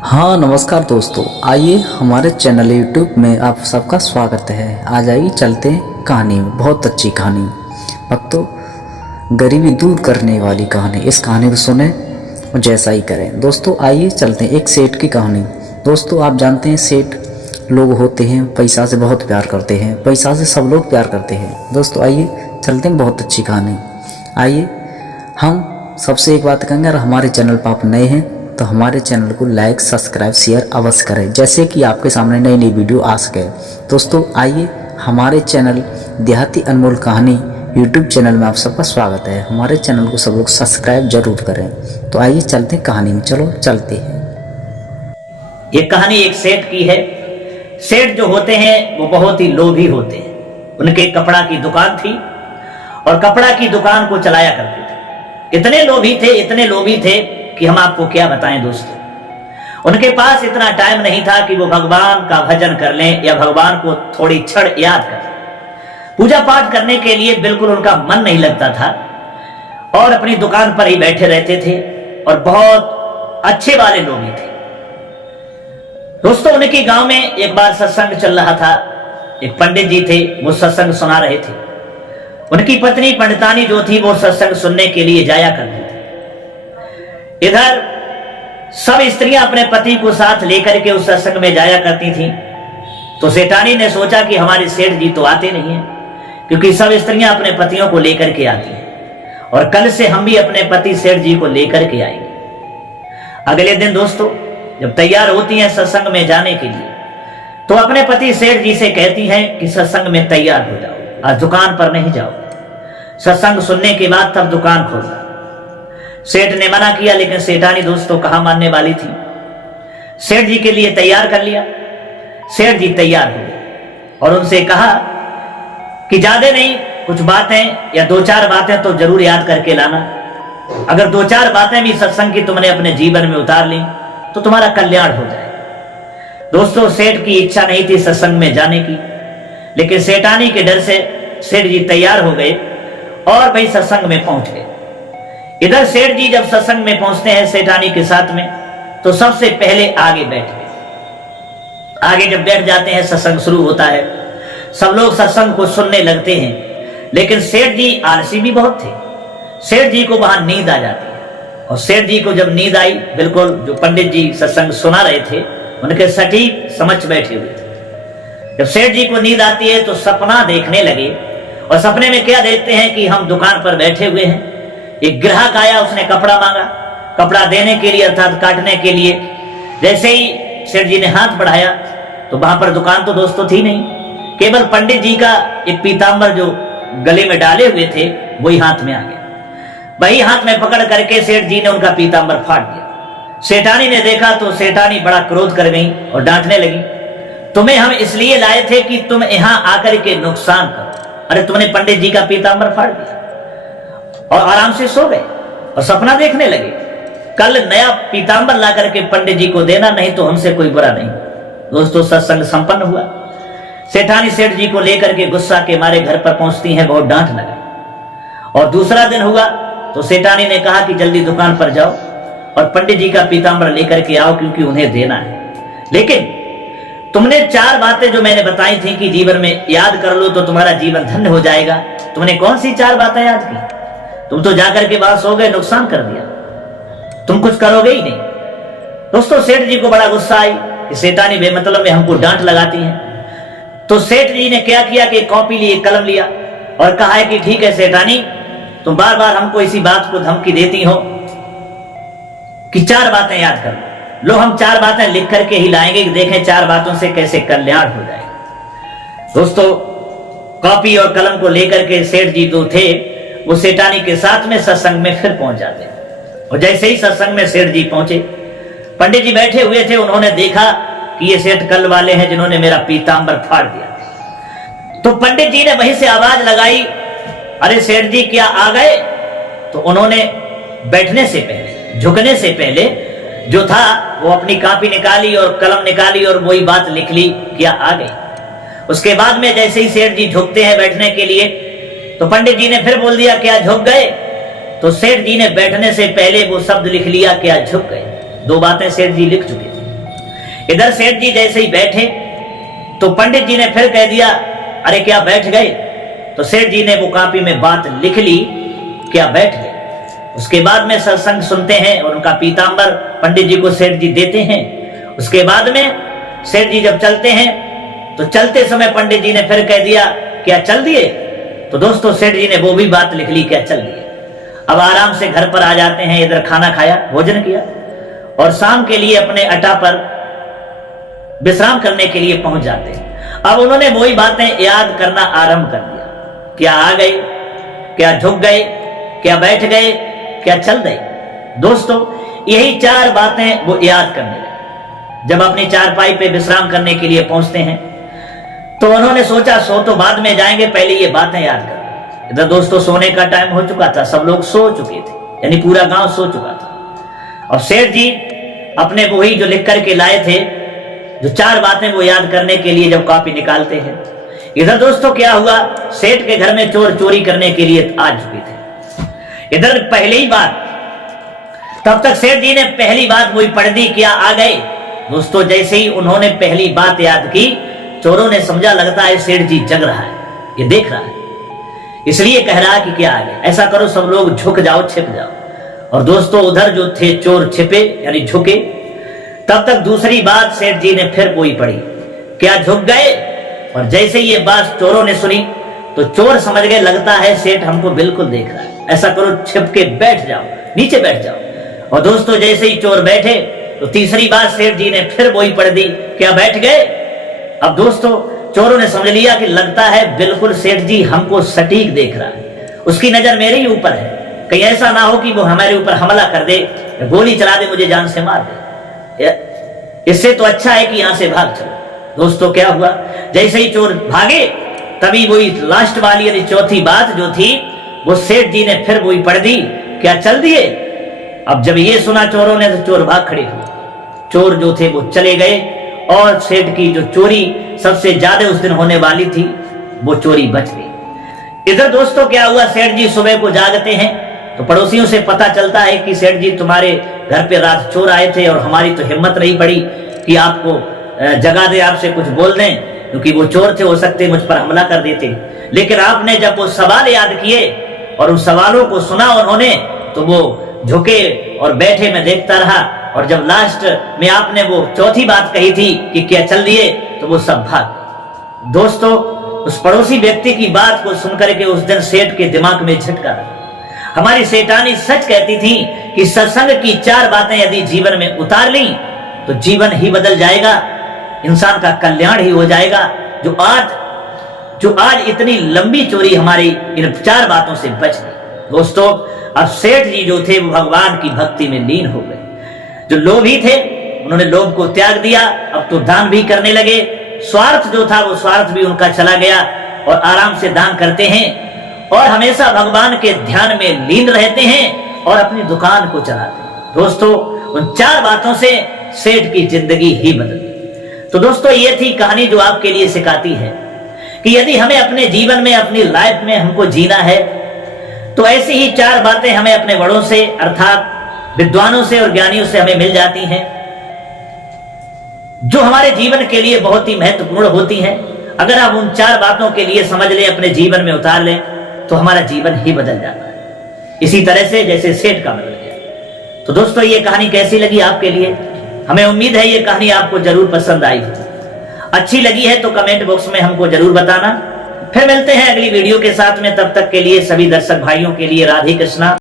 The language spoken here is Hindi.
हाँ नमस्कार दोस्तों, आइए हमारे चैनल यूट्यूब में आप सबका स्वागत है। आ जाइए, चलते हैं कहानी में। बहुत अच्छी कहानी, भक्तों, गरीबी दूर करने वाली कहानी। इस कहानी को सुने और जैसा ही करें। दोस्तों आइए चलते हैं एक सेठ की कहानी। दोस्तों आप जानते हैं सेठ लोग होते हैं पैसा से बहुत प्यार करते हैं, पैसा से सब लोग प्यार करते हैं। दोस्तों आइए चलते हैं, बहुत अच्छी कहानी। आइए हम सबसे एक बात कहेंगे, अगर हमारे चैनल पर आप नए हैं तो हमारे चैनल को लाइक सब्सक्राइब शेयर अवश्य करें, जैसे कि आपके सामने नई नई वीडियो आ सके। दोस्तों आइए हमारे चैनल देहाती अनमोल कहानी यूट्यूब चैनल में आप सबका स्वागत है। हमारे चैनल को सब लोग सब्सक्राइब जरूर करें। तो आइए चलते हैं कहानी में, चलो चलते हैं। ये कहानी एक सेठ की है। सेठ जो होते हैं वो बहुत ही लोभी होते हैं। उनके कपड़ा की दुकान थी और कपड़ा की दुकान को चलाया करते थे। इतने लोभी थे कि हम आपको क्या बताएं दोस्तों। उनके पास इतना टाइम नहीं था कि वो भगवान का भजन कर लें या भगवान को थोड़ी क्षण याद कर लें। पूजा पाठ करने के लिए बिल्कुल उनका मन नहीं लगता था और अपनी दुकान पर ही बैठे रहते थे और बहुत अच्छे वाले लोभी थे दोस्तों। उनके गांव में एक बार सत्संग चल रहा था। एक पंडित जी थे, वो सत्संग सुना रहे थे। उनकी पत्नी पंडितानी जो थी वो सत्संग सुनने के लिए जाया करती थी। इधर सब स्त्रियां अपने पति को साथ लेकर के उस सत्संग में जाया करती थीं। तो सेठानी ने सोचा कि हमारे सेठ जी तो आते नहीं हैं, क्योंकि सब स्त्रियां अपने पतियों को लेकर के आती हैं और कल से हम भी अपने पति सेठ जी को लेकर के आएंगे। अगले दिन दोस्तों जब तैयार होती हैं सत्संग में जाने के लिए, तो अपने पति सेठ जी से कहती हैं कि सत्संग में तैयार हो जाओ, आज दुकान पर नहीं जाओ, सत्संग सुनने के बाद तब दुकान खोलना। सेठ ने मना किया, लेकिन सेठानी दोस्तों कहां मानने वाली थी। सेठ जी के लिए तैयार कर लिया। सेठ जी तैयार हुए और उनसे कहा कि ज्यादा नहीं, कुछ बातें या दो चार बातें तो जरूर याद करके लाना। अगर दो चार बातें भी सत्संग की तुमने अपने जीवन में उतार ली तो तुम्हारा कल्याण हो जाए। दोस्तों सेठ की इच्छा नहीं थी सत्संग में जाने की, लेकिन सेठानी के डर से सेठ जी तैयार हो गए और भाई सत्संग में पहुंच गए। इधर सेठ जी जब सत्संग में पहुंचते हैं सेठानी के साथ में, तो सबसे पहले आगे बैठ गए। आगे जब बैठ जाते हैं सत्संग शुरू होता है, सब लोग सत्संग को सुनने लगते हैं। लेकिन सेठ जी आलसी भी बहुत थे। सेठ जी को वहां नींद आ जाती है और सेठ जी को जब नींद आई, बिल्कुल जो पंडित जी सत्संग सुना रहे थे उनके सटीक समझ बैठे हुए थे। जब सेठ जी को नींद आती है तो सपना देखने लगे और सपने में क्या देखते हैं कि हम दुकान पर बैठे हुए हैं। एक ग्राहक आया, उसने कपड़ा मांगा, कपड़ा देने के लिए अर्थात काटने के लिए। जैसे ही सेठ जी ने हाथ बढ़ाया तो वहां पर दुकान तो दोस्तों थी नहीं, केवल पंडित जी का एक पीतांबर जो गले में डाले हुए थे वही हाथ में आ गया। वही हाथ में पकड़ करके सेठ जी ने उनका पीतांबर फाड़ दिया। सेठानी ने देखा तो सेठानी बड़ा क्रोध कर गई और डांटने लगी, तुम्हें हम इसलिए लाए थे कि तुम यहां आकर के नुकसान करो। अरे तुमने पंडित जी का पीतांबर फाड़ दिया और आराम से सो गए और सपना देखने लगे। कल नया पीतांबर ला करके पंडित जी को देना, नहीं तो हमसे कोई बुरा नहीं। दोस्तों सत्संग संपन्न हुआ। सेठानी सेठ जी को लेकर के गुस्सा के मारे घर पर पहुंचती हैं, बहुत डांट लगा। और दूसरा दिन हुआ तो सेठानी ने कहा कि जल्दी दुकान पर जाओ और पंडित जी का पीतांबर लेकर के आओ, क्योंकि उन्हें देना है। लेकिन तुमने चार बातें जो मैंने बताई थी कि जीवन में याद कर लो तो तुम्हारा जीवन धन्य हो जाएगा, तुमने कौन सी चार बातें याद की? तुम तो जाकर के बाहर सो गए, नुकसान कर दिया, तुम कुछ करोगे ही नहीं। दोस्तों सेठ जी को बड़ा गुस्सा आई कि सेठानी बेमतलब में हमको डांट लगाती है। तो सेठ जी ने क्या किया कि कॉपी ली, कलम लिया और कहा है कि ठीक है सेठानी, तुम बार बार हमको इसी बात को धमकी देती हो कि चार बातें याद कर लो। हम चार बातें लिख करके ही लाएंगे कि देखें चार बातों से कैसे कल्याण हो जाए। दोस्तों कॉपी और कलम को लेकर के सेठ जी जो थे वो सेठानी के साथ में सत्संग में फिर पहुंच जाते। और जैसे ही सत्संग में सेठ जी पहुंचे, पंडित जी बैठे हुए थे, उन्होंने देखा कि ये सेठ कल वाले हैं जिन्होंने मेरा पीतांबर फाड़ दिया। तो पंडित जी ने वहीं से आवाज लगाई, अरे सेठ जी क्या आ गए? तो उन्होंने बैठने से पहले, झुकने से पहले जो था वो अपनी कॉपी निकाली और कलम निकाली और वही बात लिख ली, क्या आ गई। उसके बाद में जैसे ही सेठ जी झुकते हैं बैठने के लिए, तो पंडित जी ने फिर बोल दिया, क्या झुक गए? तो सेठ जी ने बैठने से पहले वो शब्द लिख लिया, क्या झुक गए। दो बातें सेठ जी लिख चुके थे। इधर सेठ जी जैसे ही बैठे तो पंडित जी ने फिर कह दिया, अरे क्या बैठ गए? तो सेठ जी ने वो कॉपी में बात लिख ली, क्या बैठ गए। उसके बाद में सत्संग सुनते हैं और उनका पीतांबर पंडित जी को सेठ जी देते हैं। उसके बाद में सेठ जी जब चलते हैं तो चलते समय पंडित जी ने फिर कह दिया, क्या चल दिए? तो दोस्तों सेठ जी ने वो भी बात लिख ली, क्या चल दिए। अब आराम से घर पर आ जाते हैं, इधर खाना खाया, भोजन किया और शाम के लिए अपने अड्डा पर विश्राम करने के लिए पहुंच जाते हैं। अब उन्होंने वही बातें याद करना आरंभ कर दिया, क्या आ गए, क्या झुक गए, क्या बैठ गए, क्या चल गए। दोस्तों यही 4 बातें वो याद करने लगे। जब अपनी चारपाई पे विश्राम करने के लिए पहुंचते हैं तो उन्होंने सोचा सो तो बाद में जाएंगे, पहले ये बातें याद कर। इधर दोस्तों सोने का टाइम हो चुका था, सब लोग सो चुके थे, यानी पूरा गांव सो चुका था। और सेठ जी अपने वही जो लिख करके लाए थे, जो 4 बातें वो याद करने के लिए जब कॉपी निकालते हैं, इधर दोस्तों क्या हुआ, सेठ के घर में चोर चोरी करने के लिए आ चुके थे। इधर पहली बात, तब तक सेठ जी ने पहली बात वही पढ़ दी, क्या आ गए। दोस्तों जैसे ही उन्होंने पहली बात याद की, चोरों ने समझा लगता है सेठ जी जग रहा है, ये देख रहा है, इसलिए कह रहा है कि क्या आ गए। ऐसा करो सब लोग झुक जाओ, छिप जाओ। और दोस्तों उधर जो थे चोर छिपे यानी झुके। तब तक दूसरी बात सेठ जी ने फिर कोई पढ़ी, क्या झुक गए। और जैसे ये बात चोरों ने सुनी तो चोर समझ गए लगता है सेठ हमको बिल्कुल देख रहा है, ऐसा करो छिप के बैठ जाओ, नीचे बैठ जाओ। और दोस्तों जैसे ही चोर बैठे तो तीसरी बात सेठ जी ने फिर वही पढ़ दी, क्या बैठ गए। अब दोस्तों चोरों ने समझ लिया कि लगता है बिल्कुल सेठ जी हमको सटीक देख रहा है, उसकी नजर मेरे ही ऊपर है, कहीं ऐसा ना हो कि वो हमारे ऊपर हमला कर दे, गोली चला दे, मुझे जान से मार दे। इससे तो अच्छा है कि यहां से भाग चलो। दोस्तों क्या हुआ, जैसे ही चोर भागे तभी वही लास्ट वाली यानी चौथी बात जो थी वो सेठ जी ने फिर वही पढ़ दी, क्या चल दिए। अब जब ये सुना चोरों ने तो चोर भाग खड़े हुए। चोर जो थे वो चले गए और सेठ की जो चोरी सबसे ज्यादा उस दिन होने वाली थी वो चोरी बच गई। इधर दोस्तों क्या हुआ, सेठ जी सुबह को जागते हैं तो पड़ोसियों से पता चलता है कि सेठ जी तुम्हारे घर पे रात चोर आए थे और हमारी तो हिम्मत नहीं पड़ी कि आपको जगा दे, आपसे कुछ बोल दें, क्योंकि वो चोर थे, हो सकते मुझ पर हमला कर देते। लेकिन आपने जब वो सवाल याद किए और उन सवालों को सुना उन्होंने, तो वो झुके और बैठे, मैं देखता रहा। और जब लास्ट में आपने वो चौथी बात कही थी कि क्या चल दिए, तो वो सब भाग। दोस्तों उस पड़ोसी व्यक्ति की बात को सुनकर के उस दिन सेठ के दिमाग में झटका लगा। हमारी सेठानी सच कहती थी कि सत्संग की 4 बातें यदि जीवन में उतार ली तो जीवन ही बदल जाएगा, इंसान का कल्याण ही हो जाएगा। जो आज इतनी लंबी चोरी हमारी इन 4 बातों से बच गई। दोस्तों अब सेठ जी जो थे वो भगवान की भक्ति में लीन हो गए। जो लोभी थे उन्होंने लोभ को त्याग दिया, अब तो दान भी करने लगे। स्वार्थ जो था वो स्वार्थ भी उनका चला गया और आराम से दान करते हैं और हमेशा भगवान के ध्यान में लीन रहते हैं और अपनी दुकान को चलाते हैं। दोस्तों उन 4 बातों से सेठ की जिंदगी ही बदल गई। तो दोस्तों ये थी कहानी जो आपके लिए सिखाती है कि यदि हमें अपने जीवन में, अपनी लाइफ में हमको जीना है तो ऐसी ही 4 बातें हमें अपने बड़ों से अर्थात विद्वानों से और ज्ञानियों से हमें मिल जाती हैं, जो हमारे जीवन के लिए बहुत ही महत्वपूर्ण होती हैं। अगर आप उन 4 बातों के लिए समझ लें, अपने जीवन में उतार लें, तो हमारा जीवन ही बदल जाता है, इसी तरह से जैसे सेठ का बदल गया। तो दोस्तों ये कहानी कैसी लगी आपके लिए? हमें उम्मीद है ये कहानी आपको जरूर पसंद आई हो। अच्छी लगी है तो कमेंट बॉक्स में हमको जरूर बताना। फिर मिलते हैं अगली वीडियो के साथ में, तब तक के लिए सभी दर्शक भाइयों के लिए राधे कृष्णा।